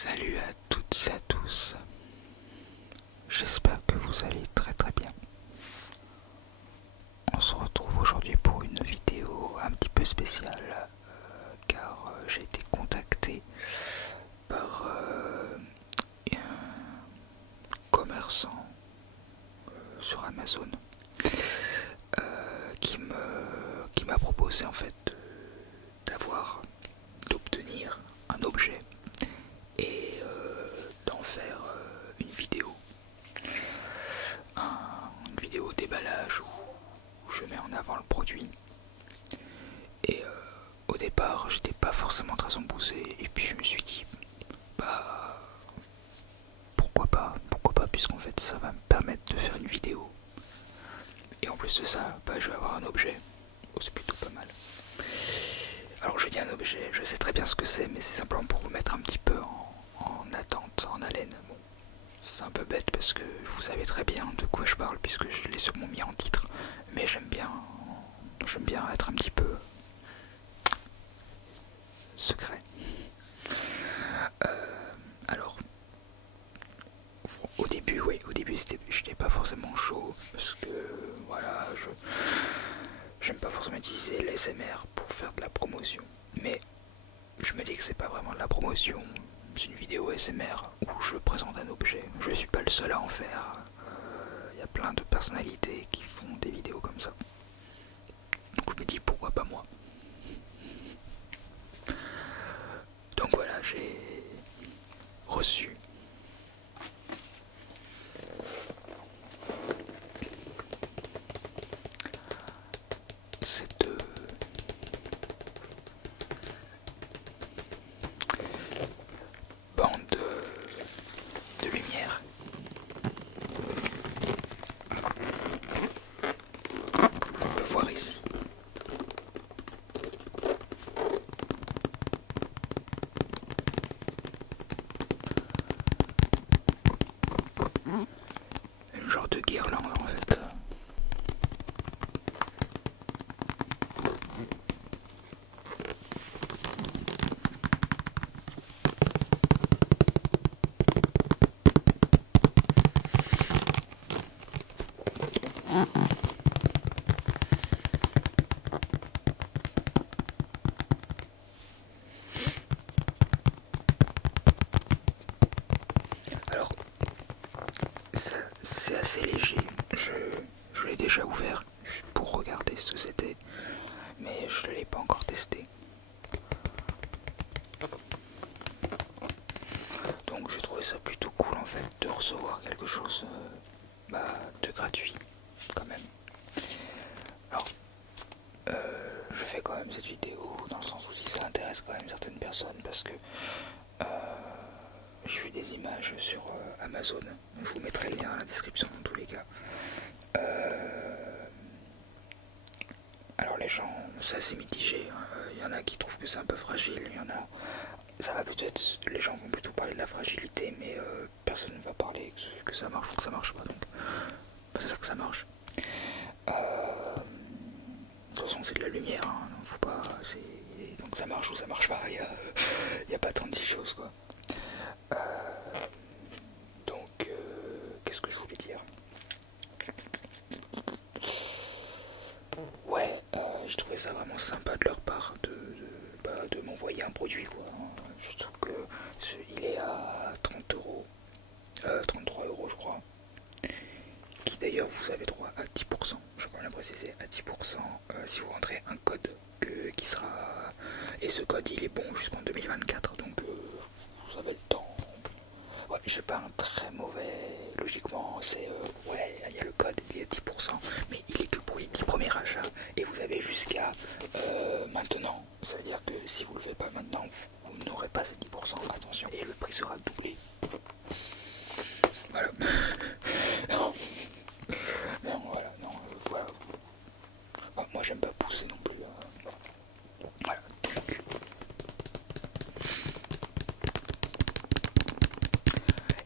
Salut à toutes et à tous, j'espère que vous allez très très bien. On se retrouve aujourd'hui pour une vidéo un petit peu spéciale car j'ai été contacté par un commerçant sur Amazon qui m'a proposé en fait d'obtenir un objet et d'en faire une vidéo. Une vidéo déballage où je mets en avant le produit. Et au départ, j'étais pas forcément très emboussé. Et puis je me suis dit, bah pourquoi pas, puisqu'en fait ça va me permettre de faire une vidéo. Et en plus de ça, bah, je vais avoir un objet. Oh, c'est plutôt pas mal. Alors je dis un objet, je sais très bien ce que c'est, mais c'est simplement pour vous mettre un petit peu en attente, en haleine. Bon, c'est un peu bête parce que vous savez très bien de quoi je parle puisque je l'ai sûrement mis en titre, mais j'aime bien être un petit peu secret. Alors, au début, j'étais pas forcément chaud parce que voilà, j'aime pas forcément utiliser l'ASMR pour faire de la promotion, mais je me dis que c'est pas vraiment de la promotion. C'est une vidéo ASMR où je présente un objet. Je suis pas le seul à en faire. Il y a plein de personnalités qui font des vidéos comme ça. Donc je me dis pourquoi pas moi. Donc voilà, j'ai reçu cette bande de lumière. On peut voir ici. Une genre de guirlande en fait. Alors, c'est assez léger. Je l'ai déjà ouvert pour regarder ce que c'était, mais je ne l'ai pas encore testé. Donc j'ai trouvé ça plutôt cool en fait de recevoir quelque chose de gratuit quand même. Alors je fais quand même cette vidéo dans le sens où si ça intéresse quand même certaines personnes parce que j'ai vu des images sur Amazon. Je vous mettrai le lien dans la description dans tous les cas. Alors les gens, c'est assez mitigé. Il y en a qui trouvent que c'est un peu fragile. Il y en a, ça va peut-être, les gens vont plutôt parler de la fragilité, mais personne ne va parler que ça marche ou que ça marche pas. Donc, c'est sûr que ça marche. De toute façon, c'est de la lumière. Hein, donc faut pas, donc ça marche ou ça marche pas. Il y a pas 36 choses quoi. Donc, qu'est-ce que je voulais dire? Ouais, j'ai trouvé ça vraiment sympa de leur part de m'envoyer un produit quoi. Surtout que il est à 30 euros, 33 euros je crois. Qui d'ailleurs vous avez droit à 10%, je crois bien préciser, à 10% si vous rentrez un code qui sera. Et ce code il est bon jusqu'en 2024 donc vous avez le temps. Ouais, je fais pas un très mauvais. Logiquement, c'est. Ouais, il y a le code, il est à 10%, mais il est que pour les 10 premiers achats. Et vous avez jusqu'à maintenant. Ça veut dire que si vous le faites pas maintenant, vous n'aurez pas ces 10%. Attention, et le prix sera doublé. Voilà. Non. Non, voilà, non, voilà. Moi, j'aime pas pousser non plus. Voilà.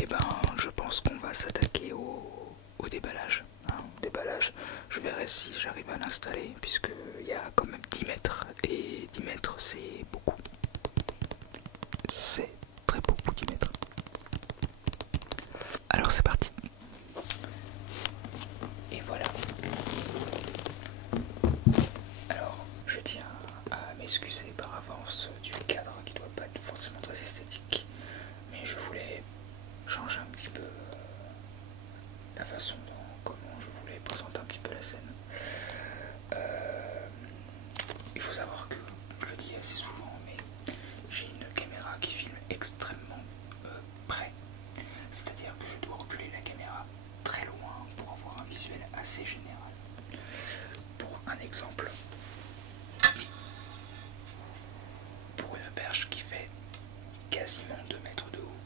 Et ben, je pense qu'on va s'attaquer au déballage. Hein, au déballage, je verrai si j'arrive à l'installer, puisqu'il y a quand même 10 mètres, et 10 mètres c'est beaucoup. C'est très beaucoup 10 mètres. quasiment 2 mètres de haut,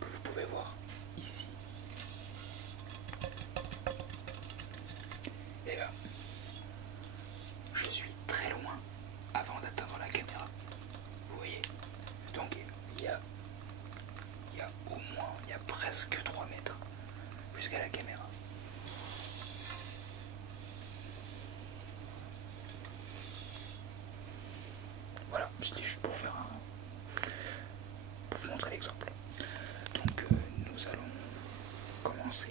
que vous pouvez voir ici. Et là, je suis très loin avant d'atteindre la caméra. Vous voyez? Donc il y a au moins, il y a presque 3 mètres jusqu'à la caméra. Voilà, c'était juste pour faire pour vous montrer l'exemple. Donc nous allons commencer.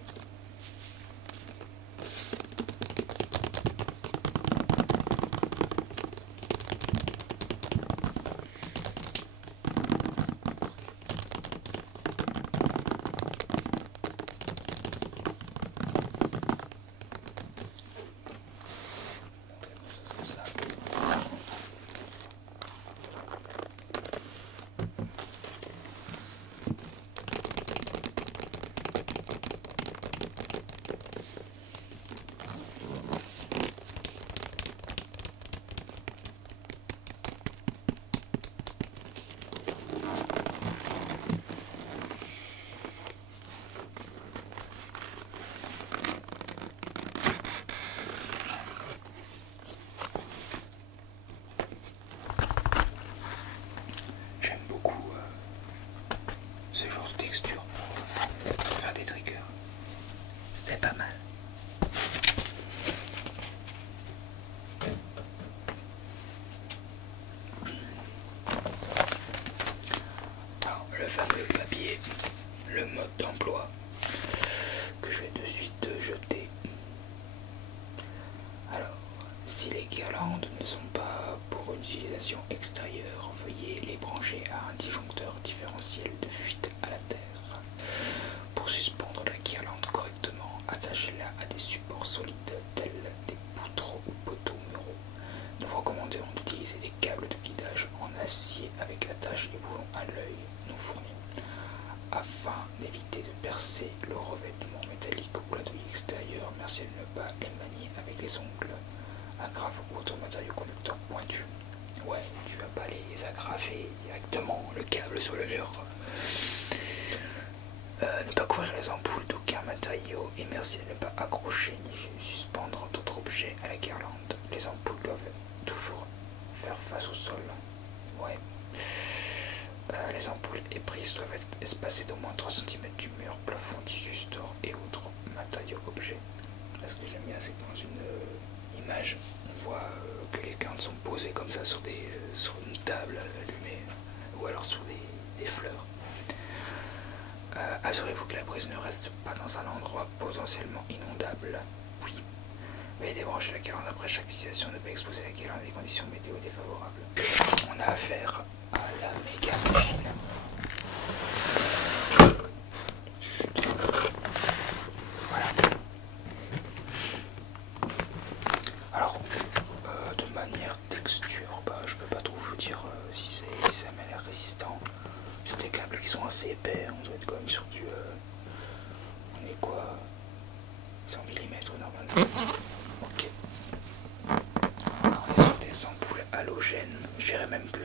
J'aime beaucoup ce genre de texture pour faire des triggers. C'est pas mal. Alors, le fameux papier, le mode d'emploi que je vais de suite jeter. Alors, si les guirlandes ne sont pas pour utilisation extérieure, veuillez les brancher à un disjoncteur différentiel de fuite à la terre. Pour suspendre la guirlande correctement, attachez-la à des supports solides tels des poutres ou poteaux muraux. Nous recommandons d'utiliser des câbles de guidage en acier avec attache et boulons à l'œil non fournis, afin d'éviter de percer le revêtement métallique ou la douille extérieure. Merci de ne pas les manier avec les ongles, agrafes ou autres matériaux conducteurs pointus. Ouais, tu vas pas les agrafer directement le câble sur le mur. Ne pas couvrir les ampoules d'aucun matériau et merci de ne pas accrocher ni suspendre d'autres objets à la guirlande. Les ampoules doivent toujours faire face au sol. Ouais. Les ampoules et prises doivent être espacées d'au moins 3 cm du mur, plafond, tissu, store et autres matériaux objets. Ce que j'aime bien, c'est que dans une image, on voit que les quintes sont posées comme ça sur une table allumée ou alors sur des fleurs. Assurez-vous que la prise ne reste pas dans un endroit potentiellement inondable. Oui. Veuillez débrancher la guirlande après chaque utilisation, ne pas exposer la guirlande à des conditions météo défavorables. On a affaire à la méga machine. Voilà. Alors, de manière texture, je peux pas trop vous dire si ça m'a l'air résistant. C'est des câbles qui sont assez épais, on doit être quand même sur du... on est quoi, 100 mm normalement. Ok. On est sur des ampoules halogènes, je dirais même que...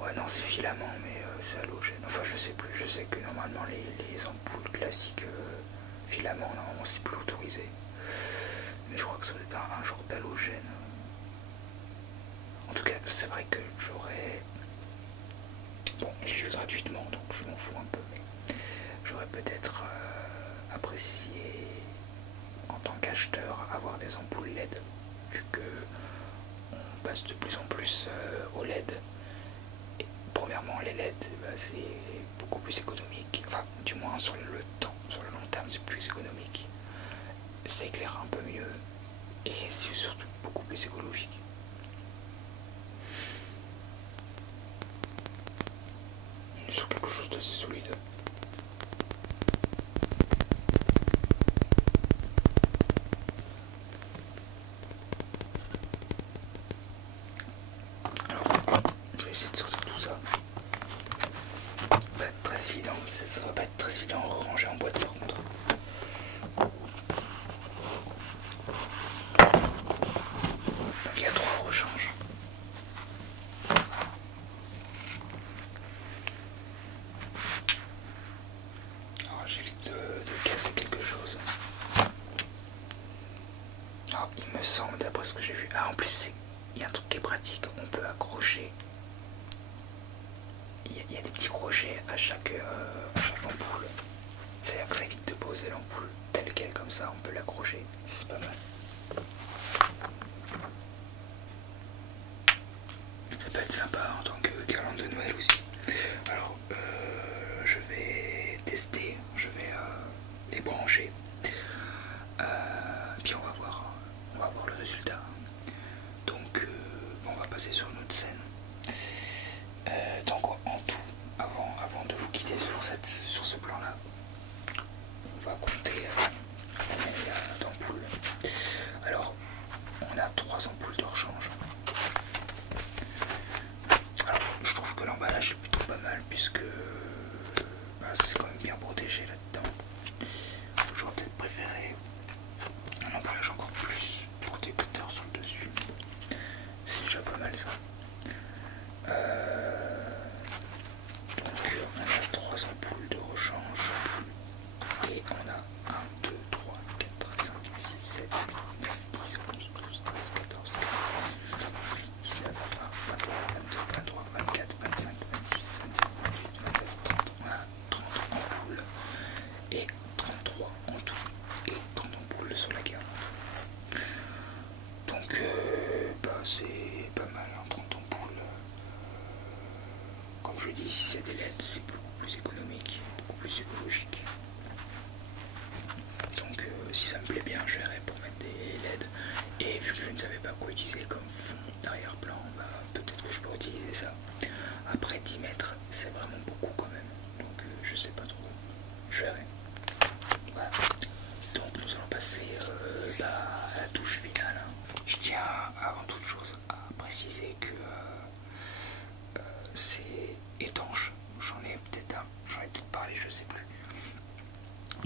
Ouais non c'est filament mais c'est halogène, enfin je sais plus, je sais que normalement les ampoules classiques filament normalement c'est plus autorisé. Mais je crois que ça doit être un genre d'halogène. En tout cas c'est vrai que j'aurais... Bon, j'ai vu gratuitement, donc je m'en fous un peu, mais j'aurais peut-être apprécié, en tant qu'acheteur, avoir des ampoules LED, vu que on passe de plus en plus au LED. Et premièrement, les LED, c'est beaucoup plus économique, enfin, du moins sur le temps, sur le long terme, c'est plus économique. Ça éclaire un peu mieux, et c'est surtout beaucoup plus écologique. Sur quelque chose d'assez solide. Alors, je vais essayer de sortir tout ça. Ça va être très évident, ça va pas être très évident à ranger en boîte par contre. Donc il y a 3 rechanges. semble, d'après ce que j'ai vu. Ah, en plus, il y a un truc qui est pratique, on peut accrocher. Il y a des petits crochets à chaque ampoule. C'est-à-dire que ça évite de poser l'ampoule telle quelle comme ça, on peut l'accrocher. C'est pas mal. Ça peut être sympa en tant que guirlande de Noël aussi. Alors, je vais tester, je vais les brancher. Puis on va voir le résultat. Donc, on va passer sur notre scène. Donc, en tout, avant de vous quitter sur ce plan-là, on va compter combien d'ampoules. Alors, on a 3 ampoules de rechange. Alors, je trouve que l'emballage est plutôt pas mal puisque c'est quand même bien protégé là-dedans. J'aurais peut-être préféré un emballage encore plus protecteur sur le dessus. C'est déjà pas mal ça. Donc on a 3 ampoules de rechange et on a 1, 2, 3, 4, 5, 6, 7, 8, 9, 10, 11, 12, 13, 14, 15, 19, 20, 21, 22, 23, 24, 25, 26, 27, 28, 29, 30. On a 30 ampoules et 33 en tout et 30 ampoules sur la gamme. Donc c'est pas mal, hein, 30 ampoules. Comme je dis, si c'est des LED, c'est beaucoup plus économique, beaucoup plus écologique. Donc si ça me plaît bien, je verrai pour mettre des LED. Et vu que je ne savais pas quoi utiliser comme fond d'arrière-plan, peut-être que je peux utiliser ça. Après 10 mètres, c'est vraiment beaucoup quand même. Donc je sais pas trop. Je verrai. Voilà. Donc nous allons passer à la touche finale. Je tiens avant toute chose à préciser que c'est étanche. J'en ai peut-être parlé, je sais plus.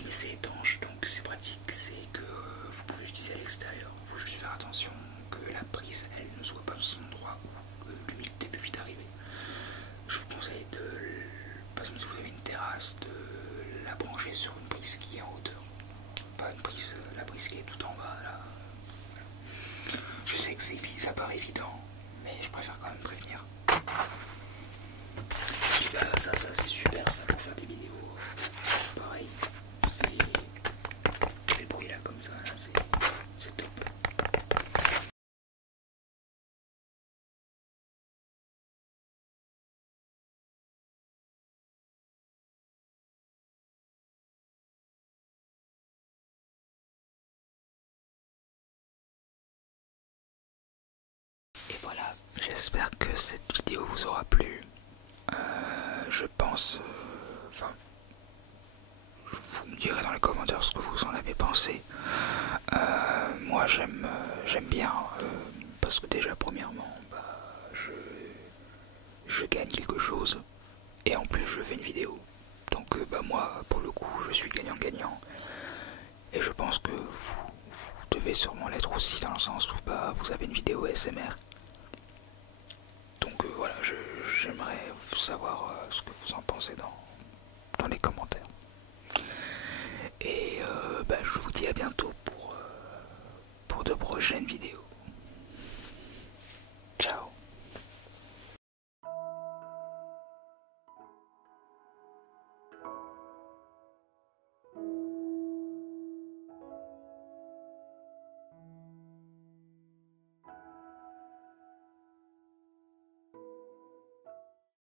Mais c'est étanche, donc c'est pratique. C'est que vous pouvez l'utiliser à l'extérieur. Il faut juste faire attention que la prise, elle ne soit pas dans son endroit où l'humidité peut vite arriver. Je vous conseille par exemple si vous avez une terrasse, de la brancher sur une prise qui est en hauteur. Pas une prise, la prise qui est tout en bas là. Je sais que ça paraît évident, mais je préfère quand même prévenir. Et ça c'est super ça pour faire des vidéos. Pareil, ces bruits là comme ça, là, c'est top. Et voilà, j'espère que cette vidéo vous aura plu. Je pense, vous me direz dans les commentaires ce que vous en avez pensé. Moi j'aime bien parce que déjà premièrement je gagne quelque chose et en plus je fais une vidéo. Donc moi pour le coup je suis gagnant-gagnant et je pense que vous devez sûrement l'être aussi dans le sens où vous avez une vidéo ASMR. Donc voilà, j'aimerais savoir ce que vous en pensez dans les commentaires. Et je vous dis à bientôt pour de prochaines vidéos.